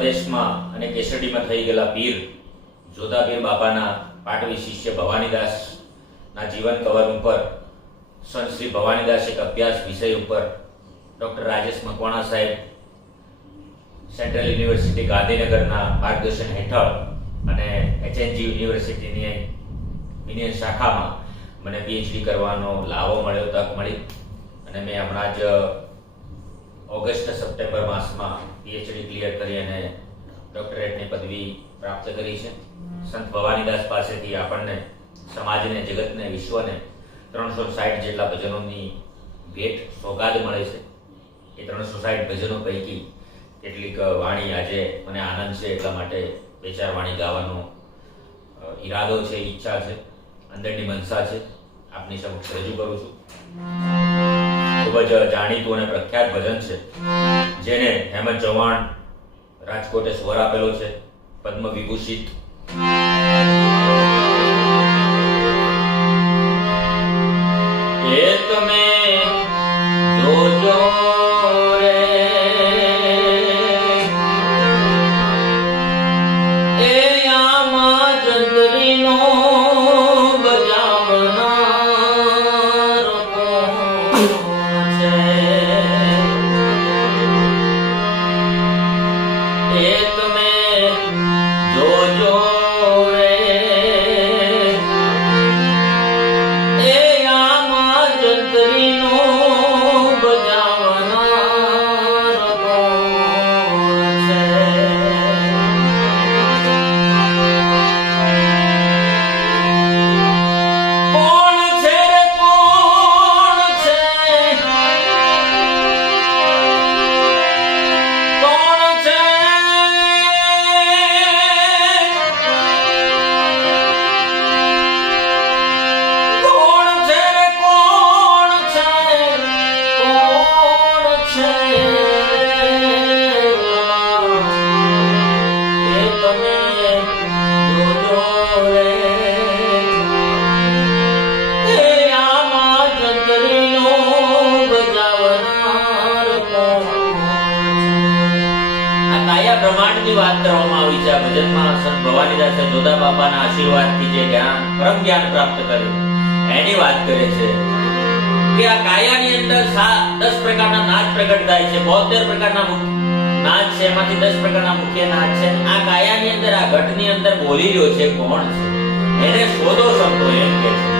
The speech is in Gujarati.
પ્રદેશમાં અને કેસડીમાં થઈ ગયેલા પીર જોધાપીર બાપાના પાટવી શિષ્ય ભવાનીદાસના જીવન કવર ઉપર સંત શ્રી ભવાનીદાસ એક અભ્યાસ વિષય ઉપર ડૉક્ટર રાજેશ મકવાણા સાહેબ સેન્ટ્રલ યુનિવર્સિટી ગાંધીનગરના માર્ગદર્શન હેઠળ અને એચએનજી યુનિવર્સિટીની ઇન્ડિયન શાખામાં મને પીએચડી કરવાનો લાવો મળ્યો, તક મળી અને મેં હમણાં જ ઓગસ્ટ સપ્ટેમ્બર માસમાં પીએચડી ક્લિયર કરી અને ડોક્ટરેટની પદવી પ્રાપ્ત કરી છે. સંત ભવાનીદાસ પાસેથી આપણને સમાજને, જગતને, વિશ્વને 360 જેટલા ભજનોની ભેટ સોગાદ મળે છે. એ 360 ભજનો પૈકી કેટલીક વાણી આજે મને આનંદ છે એટલા માટે બે ચાર વાણી ગાવાનો ઈરાદો છે, ઈચ્છા છે, અંદરની મનસા છે, આપની સમક્ષ રજૂ કરું છું. ખૂબ જ જાણીતું અને પ્રખ્યાત ભજન છે જેને હેમંત ચૌહાણ રાજકોટે સ્વર આપેલો છે, પદ્મ વિભૂષિત. એ તમે જોજો રે એ આમાં જંત્રીનો બજાવનાર કોણ છે? એ તમે જોજો રે એ આમાં જંત્રીનો બજાવનાર કોણ છે? કોણ છે રે કોણ છે? કોણ છે? કોણ છે રે કોણ છે? કોણ છે? એ તમે જોજો રે એ આમાં જંત્રીનો બજાવનાર કોણ છે? આ કાયા બ્રહ્માંડની વાત કરવામાં આવી છે. આ ભજનમાં સંત ભવાનીદાસે જોધા બાપાના આશીર્વાદથી જે જ્ઞાન, પરમ જ્ઞાન પ્રાપ્ત કર્યું એની વાત કરે છે કે આ કાયાની અંદર 10 પ્રકારના નાદ પ્રગટ થાય છે. 72 પ્રકારના નાદ છે, એમાંથી 10 પ્રકારના મુખ્ય નાદ છે. આ કાયાની અંદર, આ ઘટની અંદર બોલી રહ્યો છે કોણ છે? એને શોધો સંતો એમ કે છે.